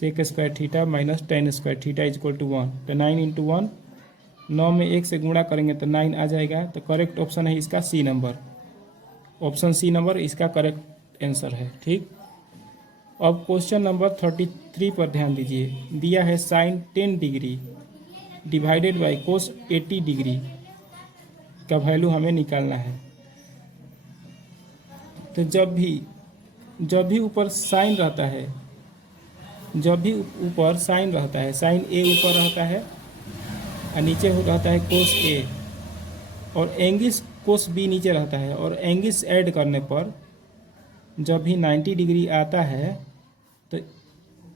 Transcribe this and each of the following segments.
Sec square theta minus tan square theta is equal to 1। तो 9 into 1, 9 में 1 से गुणा करेंगे तो 9 आ जाएगा। तो करेक्ट ऑप्शन है इसका C number, option C number इसका करेक्ट आंसर है। ठीक, अब क्वेश्चन नंबर 33 पर ध्यान दीजिए। दिया है sine 10 degree divided by cos 80 degree का वैल्यू हमें निकालना है। तो जब भी ऊपर साइन रहता है, जब भी ऊपर साइन रहता है, साइन ए ऊपर रहता है और नीचे रहता है कोस ए, और एंगिस कोस बी नीचे रहता है, और एंगिस ऐड करने पर जब भी 90 डिग्री आता है तो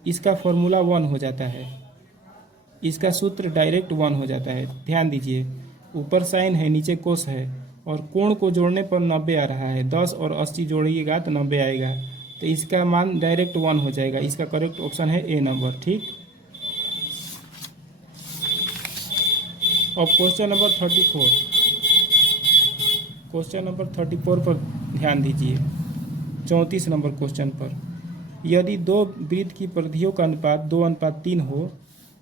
इसका फॉर्मूला 1 हो जाता है, इसका सूत्र डायरेक्ट 1 हो जाता है। ध्यान दीजिए, ऊपर साइन है नीचे कोस है, और कोण को जोड़ने पर 90 आ रहा है। 10 और 80 जोड़िएगा तो 90 आएगा, तो इसका मान डायरेक्ट 1 हो जाएगा। इसका करेक्ट ऑप्शन है ए नंबर। ठीक, अब क्वेश्चन नंबर 34, क्वेश्चन नंबर 34 पर ध्यान दीजिए। 34 नंबर क्वेश्चन पर, यदि दो वृत्त की परिधियों का अनुपात 2:3 हो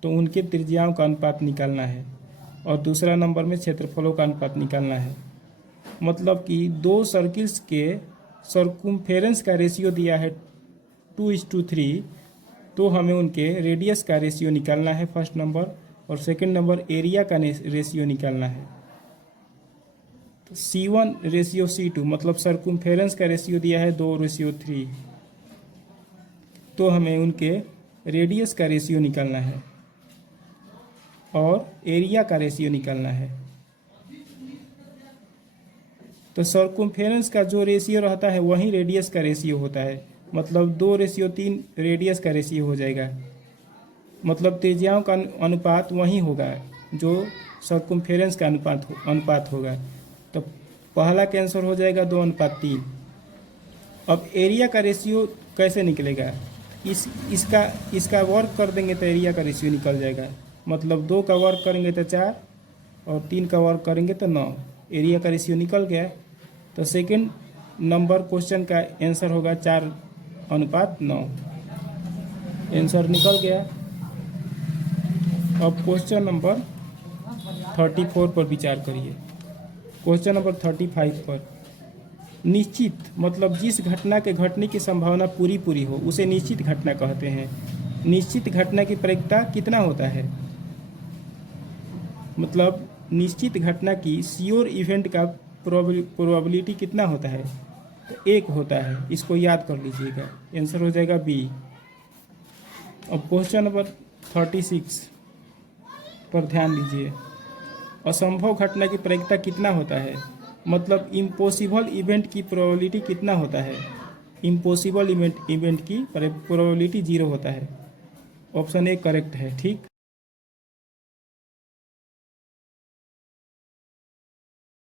तो उनके त्रिज्याओं का अनुपात निकालना है, और दूसरा नंबर में क्षेत्रफलों का अनुपात निकालना है। मतलब कि दो सर्किल्स के सर्कुम्फेरेंस का रेशियो दिया है 2:3, तो हमें उनके रेडियस का रेशियो निकालना है फर्स्ट नंबर, और सेकंड नंबर एरिया का रेशियो निकालना है। तो C1 रेशियो C2, मतलब सर्कुम्फेरेंस का रेशियो दिया है 2:3, तो हमें उनके रेडियस का रेशियो निकालना है और एरिया का रेशियो निकालना है। तो सर्कुम्फेरेंस का जो रेशियो रहता है वही रेडियस का रेशियो होता है, मतलब 2:3 रेडियस का रेशियो हो जाएगा। मतलब त्रिज्याओं का अनुपात वही होगा जो सर्कुम्फेरेंस का अनुपात होगा। तो पहला का आंसर हो जाएगा 2:3। अब एरिया का रेशियो कैसे निकलेगा? इसका वर्क कर देंगे तो एरिया का रेशियो निकल जाएगा। मतलब 2 का वर्क करेंगे तो 4 और 3 का वर्क करेंगे तो 9, एरिया का रेशियो निकल गया। तो सेकंड नंबर क्वेश्चन का आंसर होगा 4:9, आंसर निकल गया। अब क्वेश्चन नंबर 34 पर विचार करिए। क्वेश्चन नंबर 35 पर, निश्चित मतलब जिस घटना के घटने की संभावना पूरी हो उसे निश्चित घटना कहते हैं। निश्चित घटना की प्रायिकता कितना होता है? मतलब निश्चित घटना की श्योर इवेंट का प्रोबेबिलिटी कितना होता है? तो 1 होता है। इसको याद कर लीजिएगा, आंसर हो जाएगा बी। अब क्वेश्चन नंबर 36 पर ध्यान दीजिए। असंभव घटना की प्रायिकता कितना होता है? मतलब इम्पॉसिबल इवेंट की प्रोबेबिलिटी कितना होता है? इम्पॉसिबल इवेंट की प्रोबेबिलिटी 0 होता है। ऑप्शन ए करेक्ट है। ठीक।